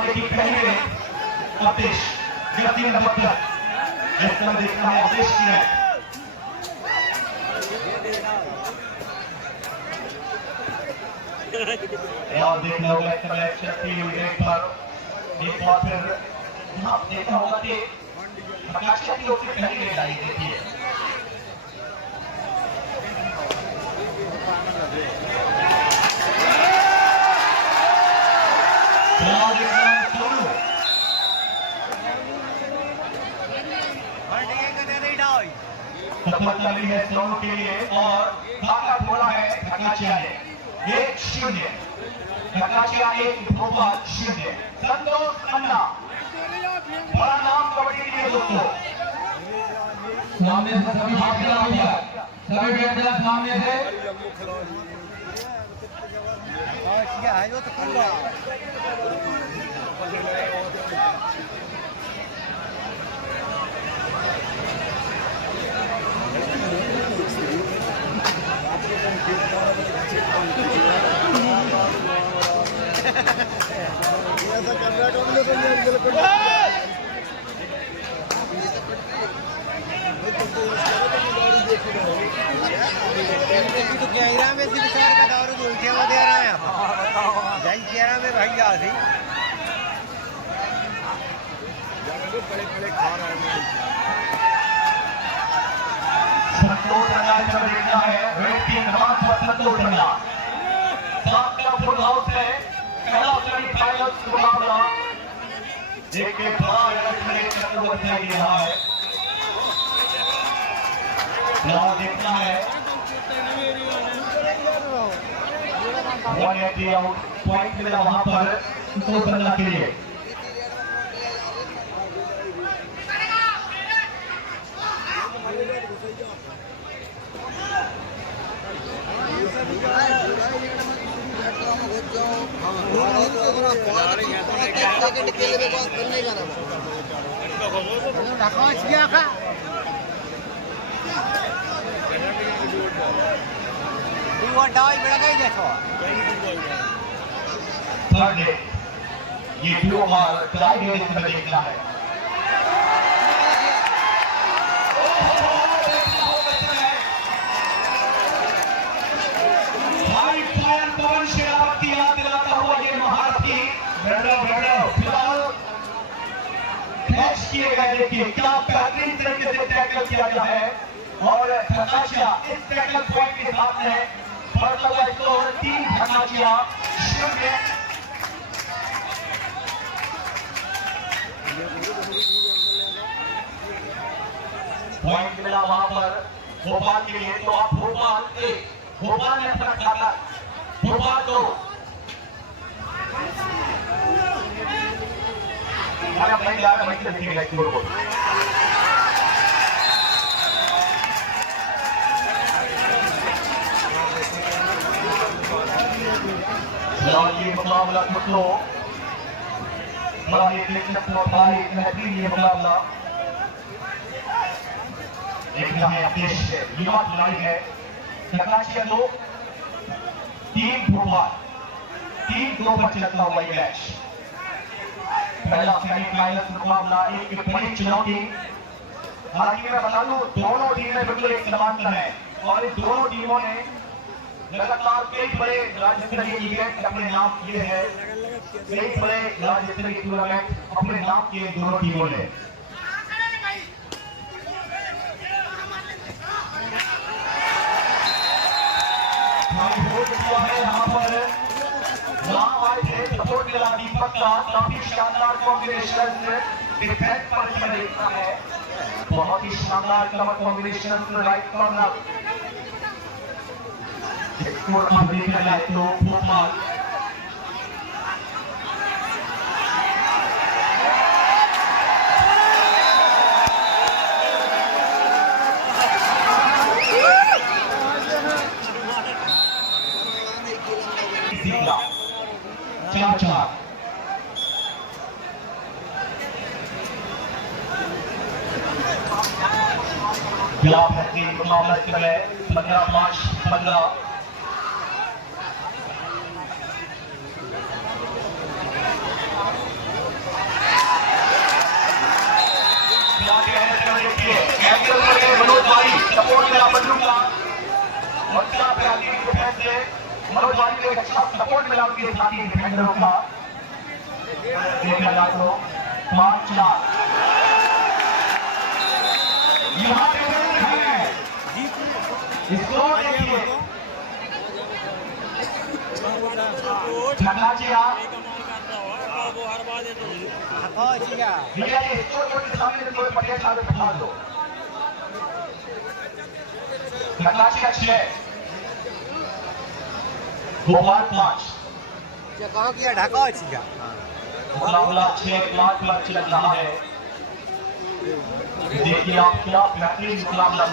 मुकाबले की पहली में अवधेश गिरती नंबर पर इस तरह देखना है अवधेश की है और देखना होगा इस तरह चलती हुई रेट पर एक बार फिर यहाँ देखना होगा कि प्रकाशिया की ओर से पहली रेट आई देखिए सफलता मिली है सोनू के लिए और धागा थोड़ा है प्रकाशिया ने 1-0 प्रकाशिया 1 भोपाल 0 संतोष खन्ना बड़ा नाम कबड्डी के लिए दोस्तों सामने से सभी सभी व्यक्ति सामने से में विचार का दौर उल्टे में दे रहा है जय चेहरा में भाई जा सी बड़े खा रहे हैं संतोष रंगा देखना है रेड की नमाज पर संतोष रंगा सात का फुल हाउस है पहला सेमीफाइनल मुकाबला देखिए बड़ा इवेंट करते हुए दिखाई दे रहा है यहाँ देखना है 180 आउट पॉइंट मिला वहां पर संतोष रंगा के लिए थर्ड डे ये दो बार ट्राई डे इसमें देखना है भाई फायर पवन शेरावत की याद दिलाता हुआ ये महारथी फिलहाल कैच किए गए देखिए क्या बेहतरीन तरीके से टैकल किया गया है और प्रकाशिया इस टैकल पॉइंट के साथ है बढ़ता हुआ स्कोर 3 प्रकाशिया 0 पॉइंट मिला वहां पर भोपाल के लिए तो आप भोपाल ने अपना खाता भोपाल को ये मुकाबला दोस्तों बड़ा एक बेहतरीन ये मुकाबला देखना है अवधेश युवा खिलाड़ी है प्रकाशिया 2 3 भोपाल 3-2 पर चलता हुआ ये मैच पहला सेमीफाइनल मुकाबला एक बड़ी चुनौती हालांकि मैं बता दूं दोनों टीमें बिल्कुल एक समांतर है और इन दोनों टीमों ने लगातार कई बड़े राज्य स्तरीय इवेंट अपने नाम किए हैं कई बड़े राज्य स्तरीय टूर्नामेंट अपने नाम किए दोनों टीमों ने यहाँ पर नाम आए थे सपोर्ट मिला दीपक का काफी शानदार कॉम्बिनेशन डिफेंस पर देखना है बहुत ही शानदार कवर कॉम्बिनेशन राइट कॉर्नर देखा जाए तो भोपाल चार गिलाफ है कि मुकाबला के लिए 15-5-15 1 से मनोज वाली को एक अच्छा सपोर्ट मिला उनके साथी डिफेंडरों का। देखा जाए तो 5-4 यहाँ पे है स्कोर देखिए झगड़ाचिया भैया जी स्कोर बोर्ड के सामने कोई पटिया साथ बिठा दो। झगड़ाचिया 6 भोपाल 5 कहाँ किया ढाका छिया मुकाबला 6-5 पर चल रहा है। देखिए आप क्या बेहतरीन मुकाबला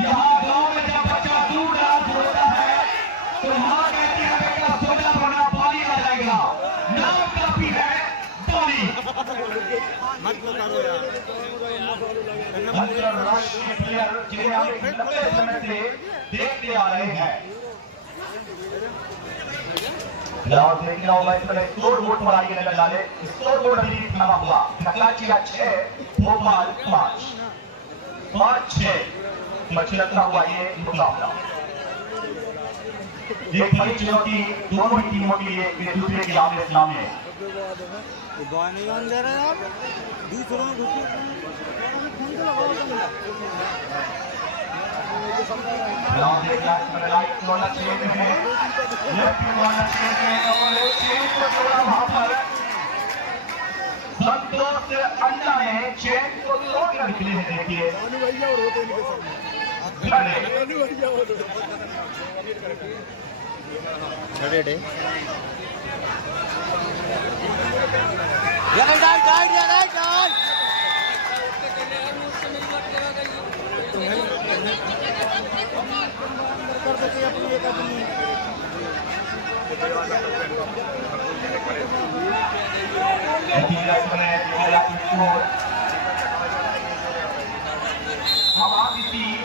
यहाँ गांव में जब बच्चा दूर दराज होता है तो माँ कहती है बेटा सोचा बना पानी आ जाएगा, नाम काफी है पानी। अंतरराष्ट्रीय प्लेयर जिन्हें हम एक लंबे समय से देखते आ रहे हैं। देखना होगा इस तरह स्कोर बोर्ड पर आगे नजर डाले। स्कोर बोर्ड अभी थमा हुआ। झगड़ाचिया 6 भोपाल 5 मच्छी लगता हुआ ये मुकाबला एक बड़ी चुनौती दोनों ही टीमों के लिए एक दूसरे के आमने सामने। संतोष अन्ना ने चेन को तोड़कर निकले हैं। देखिए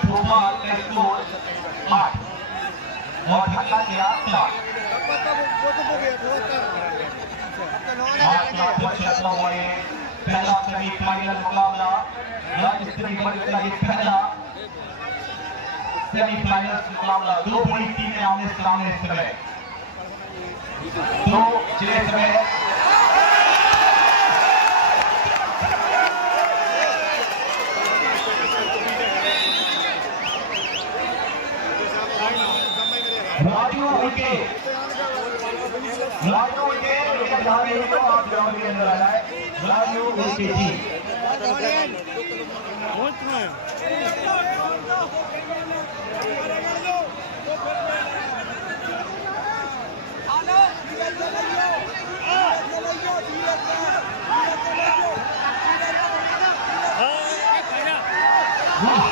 भोपाल का स्कोर 8 और ढाका किया 7। पहला सेमीफाइनल मुकाबला राज्य स्तरीय वर्ग का ये पहला सेमीफाइनल मुकाबला। दो बड़ी टीमें आमने सामने इस समय, दो जिले समय राजू उनके तो आप ग्राउंड के अंदर आना है। राजू उनके जी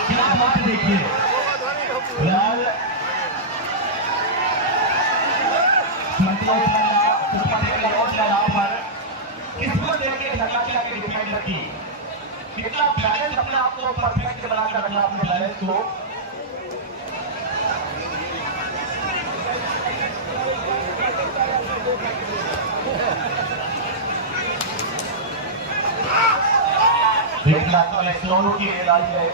क्या बात देखिए किस्मत देखिए झगड़ाचिया के डिफेंडर की कितना बैलेंस अपने आप को परफेक्ट बनाकर रखना अपने बैलेंस को। देखना तो सोनू की गेंदबाजी है।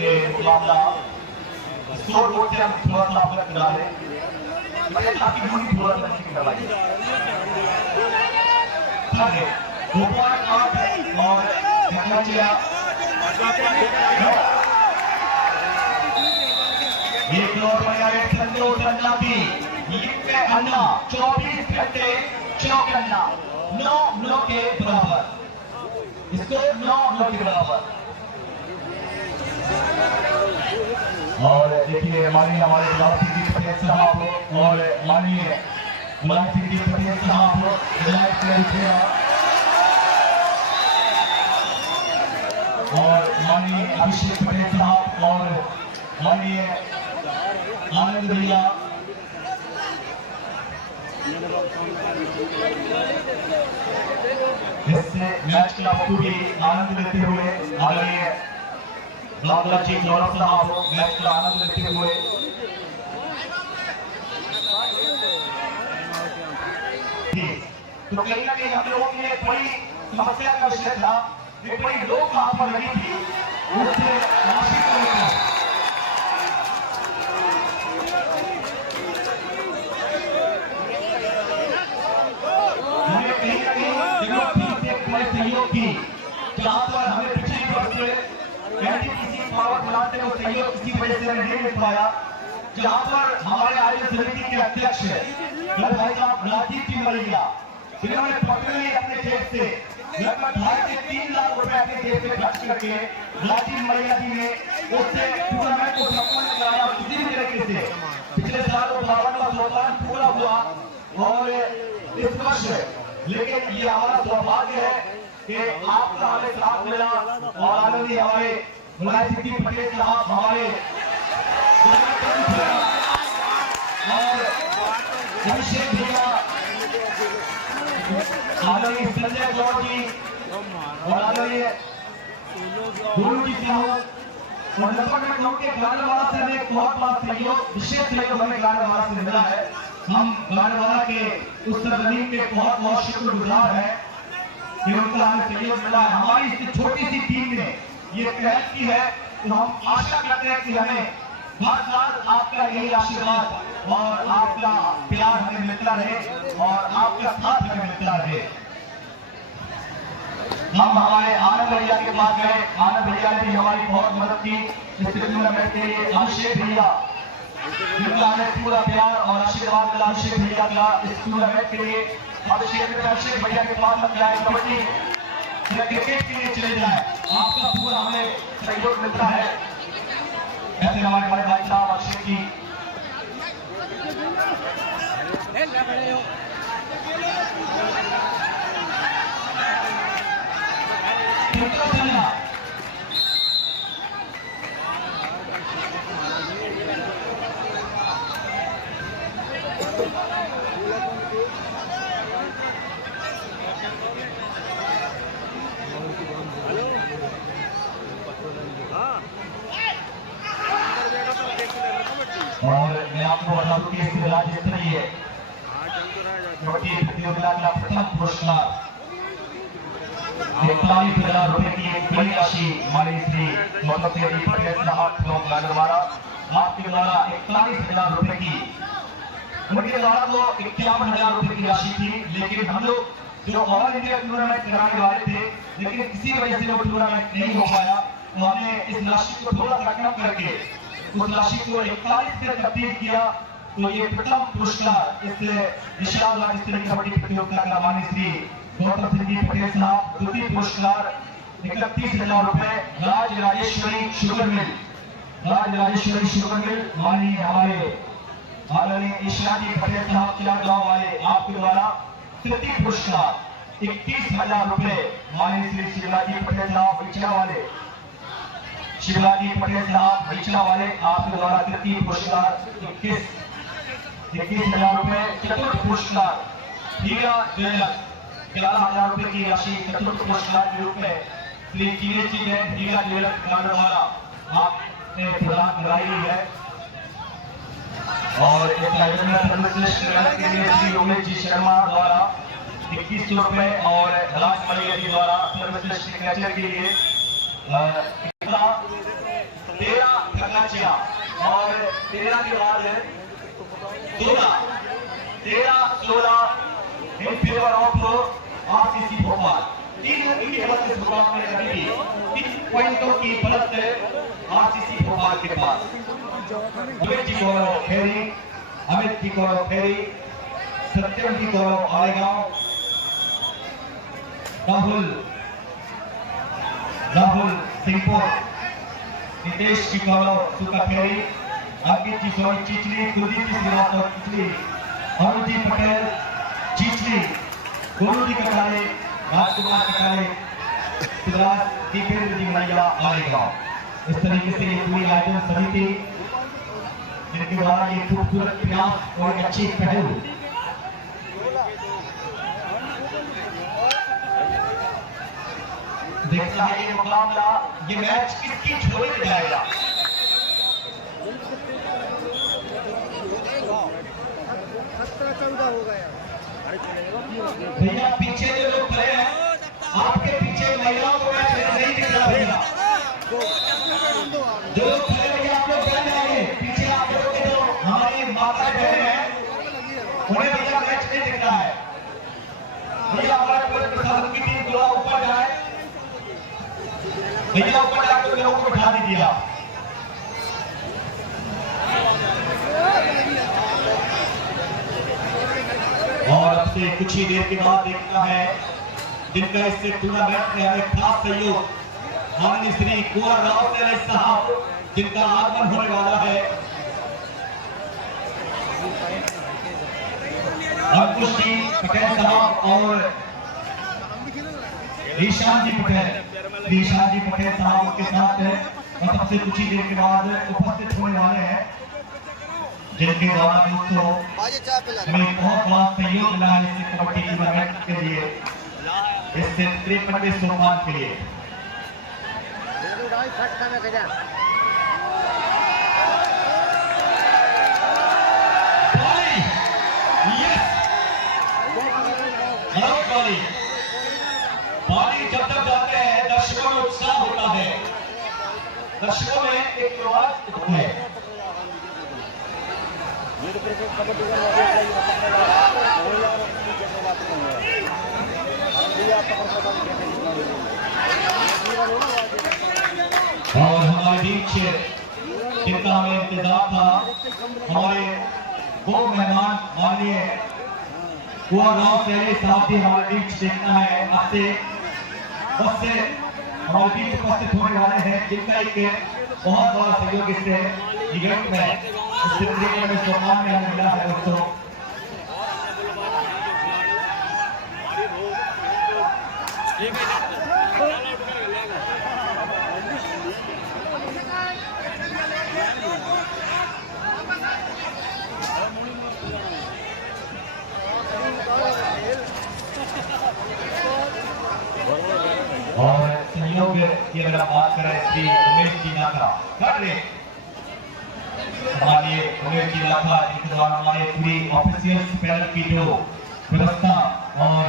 ये मामला स्कोर बोर्ड से हम थोड़ा सा अवगत करा दें ताकि थोड़ा सा करवाइए। भोपाल 8 और ककराचिया 9। एक और बढ़िया है ठंडो ठंडा भी लिखते अन्ना 24 घंटे चौकन्ना 9 के बराबर। इसको 9 के बराबर। और देखिए माननीय हमारे गुलाब सिंह पटेल साहब और माननीय गुलाब सिंह पटेल साहब और माननीय अभिषेक पटेल साहब और माननीय आनंद भैया इस मैच का पूरी आनंद लेते हुए आदरणीय लाला जी गौरव साहब मैच का आनंद लेते हुए तो कहीं ना कहीं हम लोगों के लिए बड़ी समस्या का विषय था। एक बड़ी लोग वहां पर लगी थी उससे राशि को लेकर हमें कहीं ना कहीं सहयोग की जहां पर हमें पिछली वर्ष से एनटीपीसी पावर प्लांट में वो सहयोग किसी वजह से नहीं मिल पाया। जहां पर हमारे आयोजन समिति के अध्यक्ष भाई साहब राजीव जी मलिया जिन्होंने पर्सनली अपने जेब से लगभग 2.5 से 3 लाख रुपए अपने जेब से खर्च करके राजीव मलिया जी ने उससे टूर्नामेंट को संपन्न कराया। किसी भी तरीके से पिछले साल वो 52वां सोपान पूरा हुआ और इस वर्ष लेकिन ये हमारा सौभाग्य है कि आपका हमें साथ मिला और आनंदी हमारे गुलाब सिंह पटेल साहब हमारे और अभिषेक भैया आदरणीय संजय गौड़ जी और आदरणीय गुरु जी साहब और लगभग मैं के गानेवाला से हमें बहुत बड़ा सहयोग विशेष सहयोग हमें गानेवाला से मिला है। हम गानेवाला के उस सरजमीन के बहुत शुक्रगुजार हैं कि उनका हमें सहयोग मिला है। हमारी इस छोटी सी टीम ने ये पहल की है तो हम आशा करते हैं कि हमें हर साल आपका यही आशीर्वाद और आपका प्यार हमें मिलता रहे और आपका साथ हमें मिलता रहे। हम हमारे आनंद भैया के पास गए। आनंद भैया ने भी हमारी बहुत मदद की इस टूर्नामेंट के लिए। अभिषेक भैया जिनका हमें पूरा प्यार और आशीर्वाद मिला अभिषेक भैया का इस टूर्नामेंट के लिए। अभिषेक भैया के पास लग जाए कबड्डी या क्रिकेट के लिए चले जाए आपका पूरा हमें सहयोग मिलता है। ऐसे हमारे बड़े भाई साहब अभिषेक जी और मैं आपको बता दूं कि इस राज्य स्तरीय कबड्डी प्रतियोगिता का प्रथम पुरस्कार 41,000 रुपए की एक बड़ी राशि हमारे श्री गौतम सिंह जी पटेल साहब द्वारा आपके द्वारा 41,000 रुपए की कबड्डी द्वारा तो 51,000 रुपए की राशि थी। लेकिन हम लोग जो ऑल इंडिया टूर्नामेंट कराने वाले थे लेकिन किसी वजह से वो टूर्नामेंट नहीं हो पाया तो हमने इस राशि को थोड़ा सा कम करके उस राशि को 41 से तब्दील किया। तो ये प्रथम पुरस्कार इस विशाल राज्य स्तरीय कबड्डी प्रतियोगिता का माननीय श्री गौतम सिंह जी पटेल साहब। द्वितीय पुरस्कार 31,000 रुपए राज राजेश्वरी शुगर मिल माननीय हमारे आदरणीय ईशा जी पटेल साहब चिराग गांव वाले आपके द्वारा। तृतीय पुरस्कार 31,000 रुपए माननीय श्री शिवराजी पटेल साहब विचला वाले आपके द्वारा। तृतीय पुरस्कार 21,000 रुपए। चतुर्थ पुरस्कार हीरा ज्वेलर्स 11,000 रुपए की राशि चतुर्थ पुरस्कार के रूप में श्री हीरा ज्वेलर्स द्वारा आपने प्रदान कराई है। और इस आयोजन में सर्वश्रेष्ठ के लिए श्री योगेश जी शर्मा द्वारा 2100 रुपए और राज मलिया जी द्वारा सर्वश्रेष्ठ सिग्नेचर के लिए 13 ककराचिया और 13 के बाद 13-16 in favour of RCC Bhopal. तीनों की बढ़त इस मुकाबले में अभी भी 3 पॉइंटों की बढ़त है आरसीसी भोपाल के पास। अमित जी गौरव खेरी, अमित जी गौरव खेरी, सत्यम जी गौरव आलेगांव, राहुल सिंहपुर, नितेश जी गौरव सुकाखेरी, अंकित जी सोनी चिचली, कुलदीप जी श्रीवास्तव चिचली, अरुण जी पटेल चिचली, गुरु जी कटारे, राजकुमार कटारे, सिद्धराज दीपेंद्र जी मलैया आलेगांव। इस तरीके से ये पूरी आयोजन समिति जिनके द्वारा ये खूबसूरत प्रयास और एक अच्छी पहल देखना है ये मुकाबला, ये मैच किसकी झोली में जाएगा। भैया पीछे जो लोग खड़े हैं, आपके पीछे महिलाओं को मैच नहीं दिख रहा भैया। जो लोग खड़े हैं आप लोग बैठ जाइए, पीछे आप लोग के जो हमारी माता बहन है उन्हें भैया मैच नहीं दिख रहा है। भैया हमारे पूरे प्रशासन की टीम थोड़ा ऊपर जाए, भैया ऊपर जाकर लोगों को बिठा दीजिए आप। और अब से कुछ ही देर के बाद देखना है जिनका इससे टूर्नामेंट में हमें खास सहयोग माननीय श्री कुंवर राव साहब जिनका आगमन होने वाला है। अंकुश जी पटेल साहब और ईशान जी पटेल साहब के साथ और सबसे कुछ ही देर के बाद उपस्थित होने वाले हैं जिनके द्वारा दोस्तों हमें बहुत बड़ा सहयोग मिला है इस कबड्डी टूर्नामेंट के लिए, इस 53वें सोपान के लिए। पानी जब तक जाते हैं दर्शकों में उत्साह होता है, दर्शकों में एक आवाज है। और हमारे बीच जिनका हमें इंतजार था, हमारे वो मेहमान माननीय कुंवर राव साहब भी हमारे बीच देखना है। आपसे उससे हमारे बीच उपस्थित होने वाले हैं जिनका एक बहुत बड़ा सहयोग इससे इवेंट में सम्मान में हमें मिला है दोस्तों। और सहयोग की अगर आप बात करें श्री उमेश जी नाथा हमारे उमेश जी नाथा इनके द्वारा हमारे पूरी ऑफिशियल पैनल की जो व्यवस्था और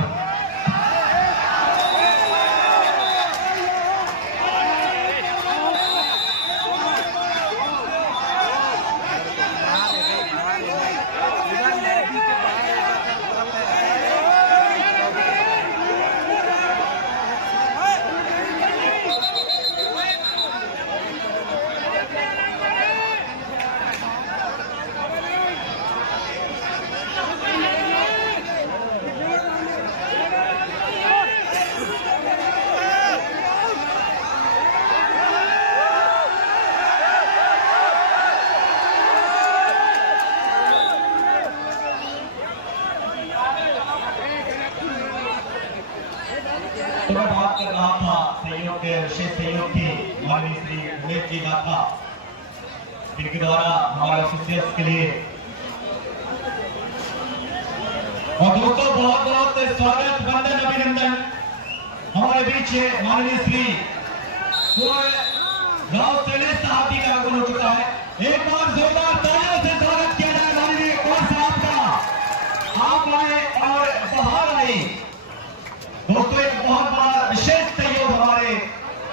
मैं बात कर रहा था सहयोग के विशेष सहयोग की माननीय श्री उमेश जी नाथा इनके द्वारा हमारे ऑफिसर्स के लिए। और दोस्तों बहुत बहुत स्वागत वंदन अभिनंदन हमारे बीच माननीय श्री कुंवर राव साहब जी का आगमन हो चुका है। एक बार जोरदार तालियों से स्वागत किया जाए माननीय कुंवर साहब का। आप आए और बाहर आए दोस्तों, एक बहुत बड़ा विशेष सहयोग हमारे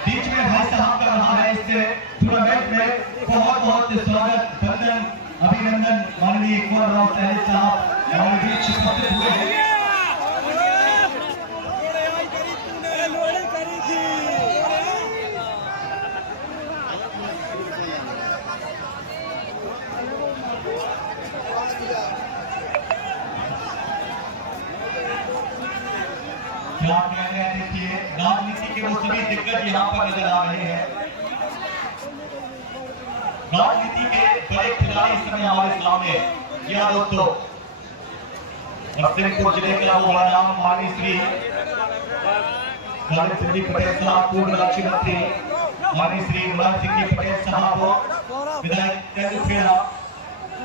बीच में भाई साहब का रहा है इस टूर्नामेंट में। बहुत बहुत स्वागत वंदन अभिनंदन माननीय कुंवर राव साहब हमारे बीच उपस्थित हुए हैं। ध्यान में रहे देखिए राजनीति के वो सभी दिग्गज यहाँ पर नजर आ रहे हैं। राजनीति के बड़े खिलाड़ी इस समय हमारे सामने यह दोस्तों नरसिंहपुर जिले का वो बड़ा नाम माननीय श्री सिंह जी पटेल साहब पूर्व राज्य मंत्री, माननीय श्री मुलायम सिंह जी पटेल साहब विधायक तेंदुखेड़ा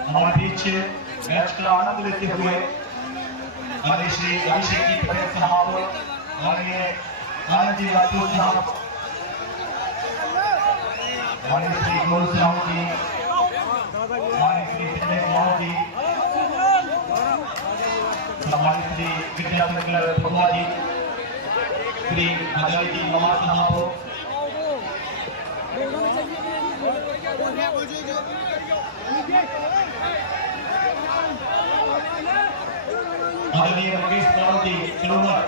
हमारे बीच मैच का आनंद लेते हुए माननीय श्री अभिषेक जी पटेल साहब, माननीय आनंद जी राठौर साहब, माननीय श्री गोल साहब जी, माननीय श्री संजय कुमार जी, माननीय श्री विद्याशंकर भगवा जी, श्री हजारी जी ममा साहब, आदरणीय मुकेश राव जी सरोवर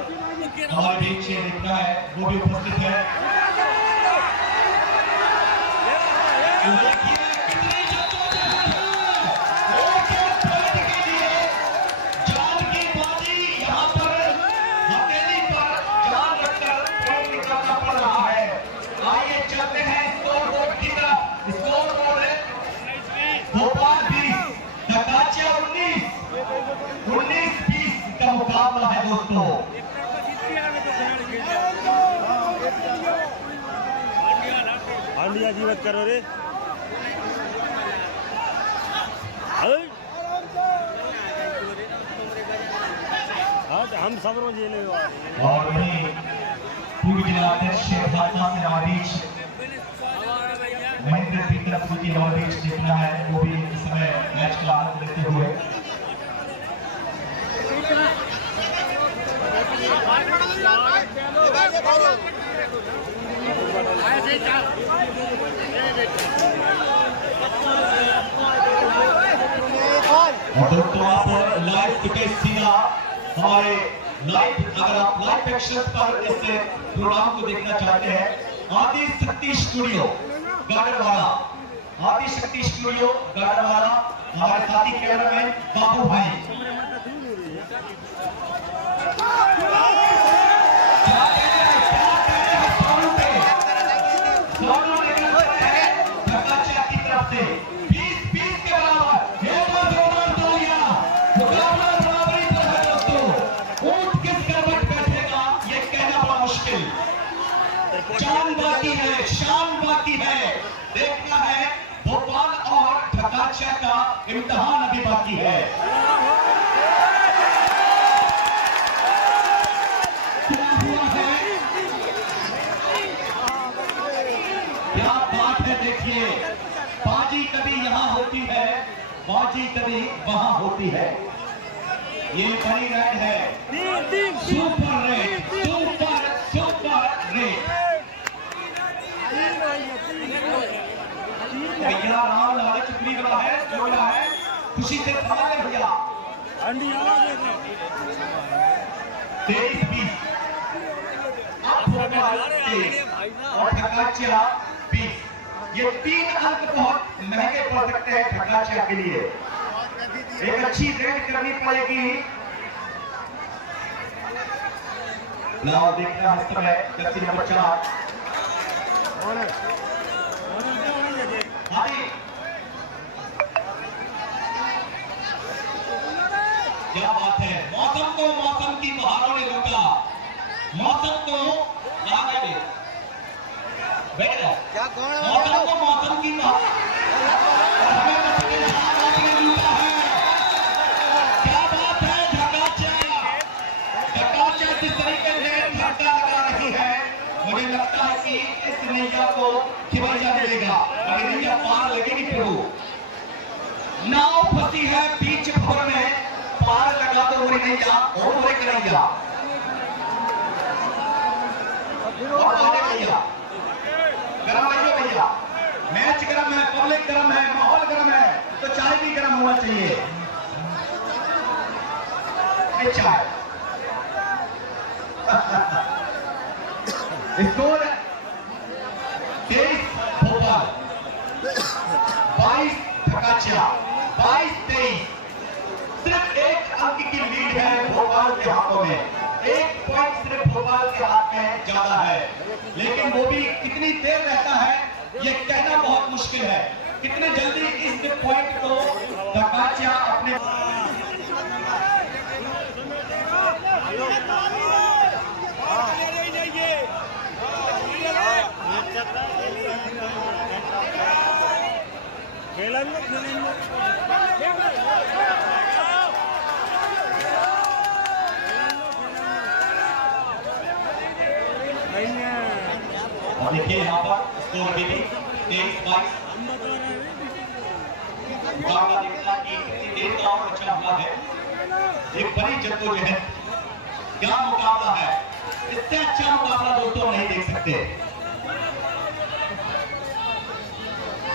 हमारे बीच दिखता है, वो भी उपस्थित है। जान की बाजी यहाँ पर हथेली पर जान रखकर ट्रेन निकालना पड़ रहा है। आइए चलते हैं स्कोर बोर्ड की तरफ। स्कोर बोर्ड भोपाल 20, ढकाचिया 19-20 का मुकाबला है दोस्तों। हांडिया जीवित करो रे। हाँ तो हम सब रोज ये ले और वहीं पूर्व जिलाध्यक्ष भाजपा से हमारे बीच महेंद्र की तरफ जी हमारे बीच जितना है, वो भी इस समय मैच का आनंद लेते हुए और दोस्तों आप लाइव टिकट सीधा हमारे लाइव, अगर आप लाइव एक्शन पर इस प्रोग्राम को देखना चाहते हैं, आदि शक्ति स्टूडियो गाड़रवाड़ा, आदि शक्ति स्टूडियो गाड़रवाड़ा, हमारे साथी कैमरामैन बाबू भाई। जान बाकी है, शान बाकी है, देखना है भोपाल और ढकाचिया का इम्तिहान अभी बाकी है। क्या हुआ है, क्या बात है, देखिए बाजी कभी यहाँ होती है, बाजी कभी वहां होती है। ये बड़ी राइड है, सुपर रेड, सुपर रेड। भैया राम लाल चुपड़ी वाला है, जो वाला है खुशी से खा ले भैया। 23-20 अब भोपाल 23 और ढकाचिया 20। ये 3 अंक बहुत महंगे पड़ सकते हैं ढकाचिया के लिए। एक अच्छी रेड करनी पड़ेगी। नाव देखना इस समय जर्सी नंबर 4 क्या बात है, मौसम को मौसम की बहारों ने रोका, मौसम को मौसम को मौसम की क्या बात है, ढकाचिया जिस तरीके से धक्का लगा रही है, मुझे लगता है कि इस नैया को खिबा जाने देगा, अगर नैया पार लगेगी फिर नाव फंसी है बीच भवर में, पार लगा तो वो नहीं जा और वो करेगा। गरम नहीं हो भैया, मैच गरम है, पब्लिक गरम है, माहौल गरम है, तो चाय भी गरम होना चाहिए। चाय स्कोर 23 भोपाल, 22 ढकाचिया, 22-23। सिर्फ एक अंक की लीड है भोपाल के हाथों में, 1 पॉइंट सिर्फ भोपाल कमल के हाथ में ज्यादा है, लेकिन वो भी कितनी देर रहता है ये कहना बहुत मुश्किल है। कितने जल्दी इस पॉइंट को धक्काचिया अपने और देखिए यहाँ पर स्कोर अभी भी 23-22। मुकाबला देखना कि कितनी देर का और अच्छा हुआ है। एक बड़ी जद्दोजहद, क्या मुकाबला है, इससे अच्छा मुकाबला दोस्तों नहीं देख सकते।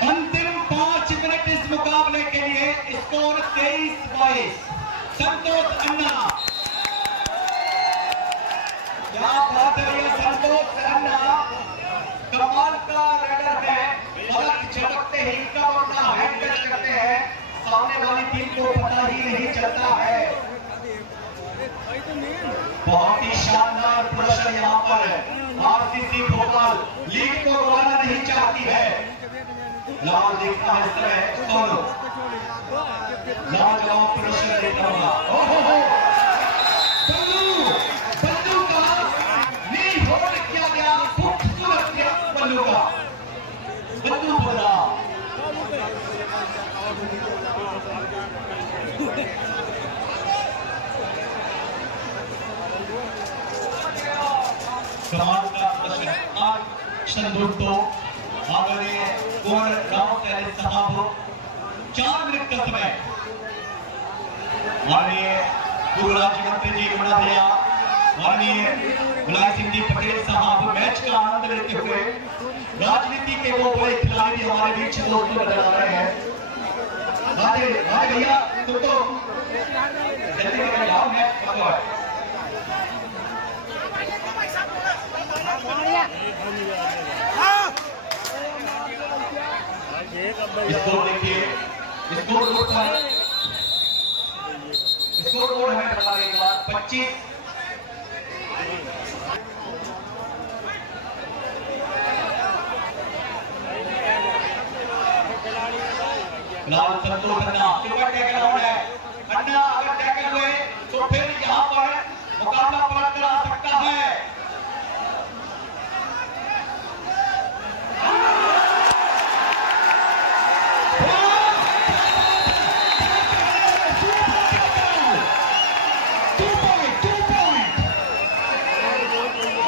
अंतिम 5 मिनट इस मुकाबले के लिए, स्कोर 23-22। संतोष अन्ना, क्या बात है, ये संतोष अन्ना कमाल का राइडर है। पलक झपकते ही कब अपना हैंड टच करते हैं, सामने वाली टीम को पता ही नहीं चलता है। बहुत ही शानदार प्रदर्शन यहाँ पर। आरसीसी भोपाल लीग को गवाना नहीं चाहती है। लाल देखता है इस समय सोनू, लाजवाब प्रदर्शन देखता होगा। बल्लू का नी होल्ड किया गया, खूबसूरत किया बल्लू का, बल्लू बोला। कमाल का प्रदर्शन। 8 दोस्तों आगे कुंवर राव साहब 4 मिनट का समय। माननीय पूर्व राज्य मंत्री जी मुन्ना भैया, माननीय मुलायम सिंह जी पटेल साहब मैच का आनंद लेते हुए, राजनीति के वो बड़े खिलाड़ी भी हमारे बीच दोस्तों नजर आ रहे हैं। भैया तुम तो जल्दी निकल जाओ, मैच खत्म है। स्कोर देखिए, स्कोर बोर्ड पर स्कोर बोर्ड हमें बताने के बाद 25। लाल संतोष अन्ना सुपर टैकल आउट है। अन्ना अगर टैकल हुए तो फिर यहाँ पर मुकाबला पलट कर आ सकता है।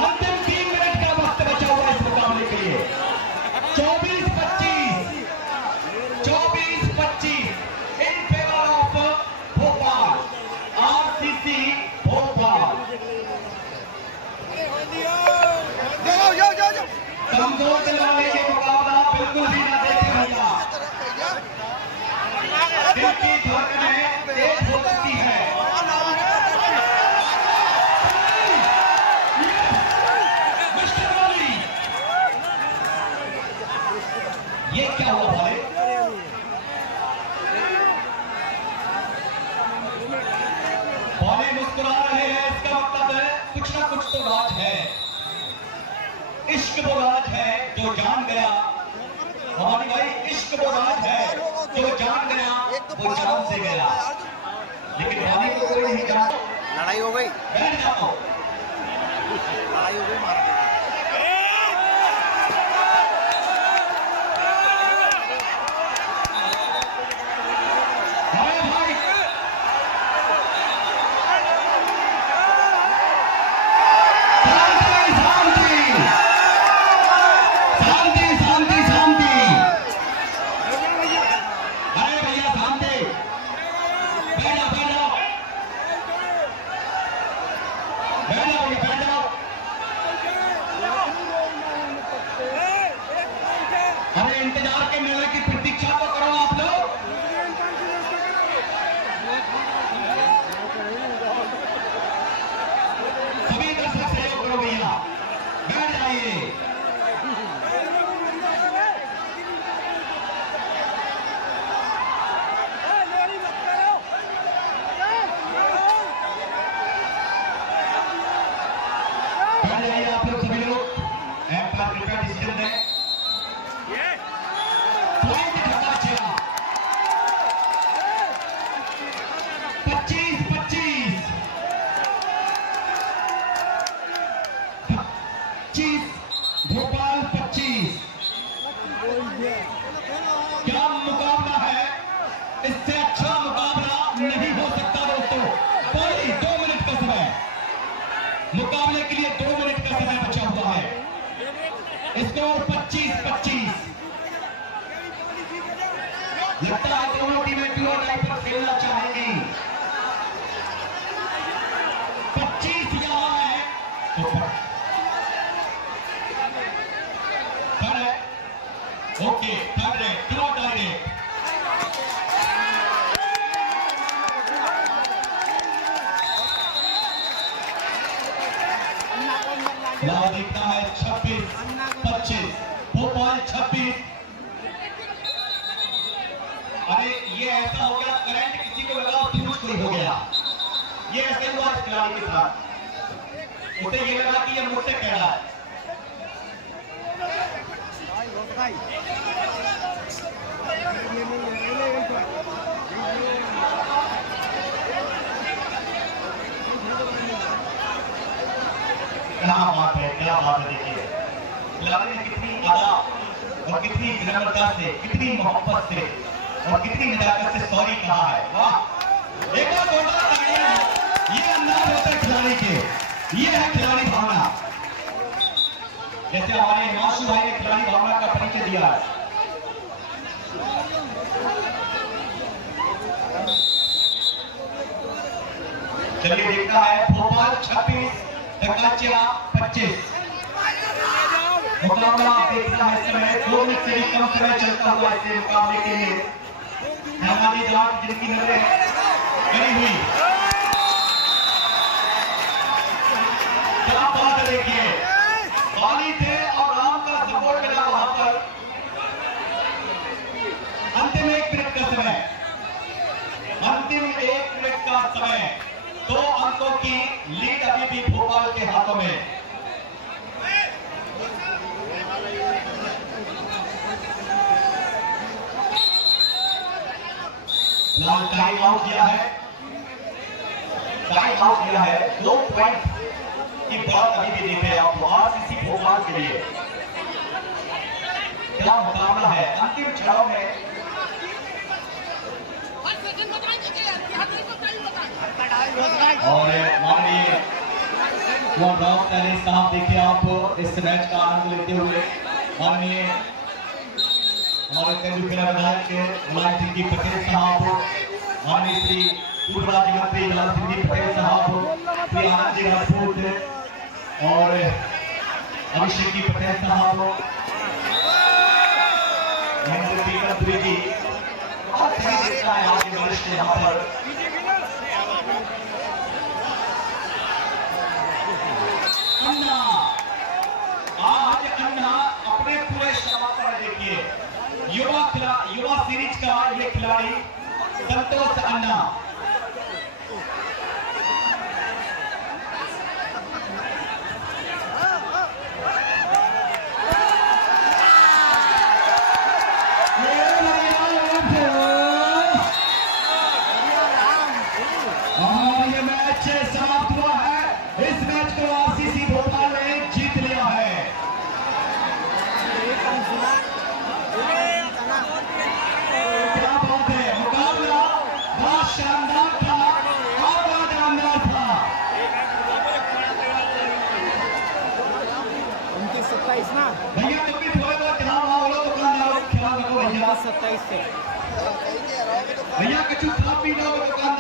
अंतिम 3 मिनट का वक्त बचा हुआ इस मुकाबले के लिए। 24-25 in favour of Bhopal, RCC Bhopal. कमजोर दिल वाले ये मुकाबला बिल्कुल भी ना देखे भैया। दिल की धड़कनें तेज हो चुकी है। ये क्या हुआ भाई? भाई मुस्कुरा रहे हैं, इसका मतलब है कुछ ना कुछ तो राज है। इश्क वो राज है जो जान गया, हमारी भाई इश्क वो राज है जो जान गया, वो जान से गया। लेकिन भाई को कोई नहीं जानता। लड़ाई हो गई, बैठ जाओ। लड़ाई हो गई, मारा अरे इंतजार के निर्णय की प्रतीक्षा तो करो आप लोग। सभी दर्शक सहयोग करो भैया, बैठ जाइए। इससे अच्छा मुकाबला नहीं हो सकता दोस्तों। कोई 2 मिनट का समय, मुकाबले के लिए 2 मिनट का समय बचा हुआ है। स्कोर 25-25। लगता है दोनों टीमें ड्यू और डाई पर खेलना चाहेंगी। 25 यहां है तो थर्ड है। ओके, थर्ड है, ड्यू और डाई है। लावा दिखता है 26-25, भोपाल 26। अरे ये ऐसा हो गया, करंट किसी को लगा, फ्यूज कोई हो गया। ये ऐसे हुआ इस खिलाड़ी के साथ। उसे ये लगा कि ये मुझसे कह रहा है। क्या बात है, क्या बात है। देखिए खिलाड़ी ने कितनी अदा और कितनी विनम्रता से, कितनी मोहब्बत से और कितनी नजाकत से सॉरी कहा है। वाह, एक और जोरदार तालियां। ये अंदाज होता है खिलाड़ी के, ये है खिलाड़ी भावना। जैसे हमारे हिमांशु भाई ने खिलाड़ी भावना का परिचय दिया है। चलिए देखता है, भोपाल 26, टकाचिया 25। मुकाबला आप देखना है इस समय 2 मिनट से भी कम समय चलता हुआ इस मुकाबले के लिए। हमारी जाट जिनकी नजरें गई हुई, क्या बात है। देखिए बाली थे और राम का सपोर्ट मिला वहां पर। अंतिम 1 मिनट का समय, अंतिम 1 मिनट का समय। 2 अंकों की लीड अभी भी भोपाल के हाथों में। लाल टाइम आउट किया है, टाइम आउट किया है। 2 पॉइंट की बात अभी भी देख रहे हैं आप आरसीसी भोपाल के लिए। क्या मुकाबला है अंतिम क्षणों में। और माननीय साहब देखिए आप इस मैच का आनंद लेते हुए, माननीय हमारे तेंदुलकर विधायक मुलायम सिंह जी पटेल साहब, माननीय श्री पूर्व राज्य मंत्री लाल सिंह जी पटेल साहब, श्री आनंद जी राजपूत और अभिषेक जी पटेल साहब, महेंद्र पीकर जी, बहुत सही देखता है आज के वरिष्ठ यहाँ पर। अन्ना, आज अन्ना अपने पूरे शबाब पर देखिए, युवा सीरीज का ये खिलाड़ी संतोष अन्ना। और ये मैच समाप्त हुआ है। इस मैच को आरसीसी भोपाल ने जीत लिया है। क्या बात है, मुकाबला बहुत शानदार था और बहुत शानदार था। 29-27 ना भैया तुम भी थोड़े बहुत खिलाओ बोलो, दुकानदारों खिला दो भैया। 27 से भैया कुछ खा पी लो दुकान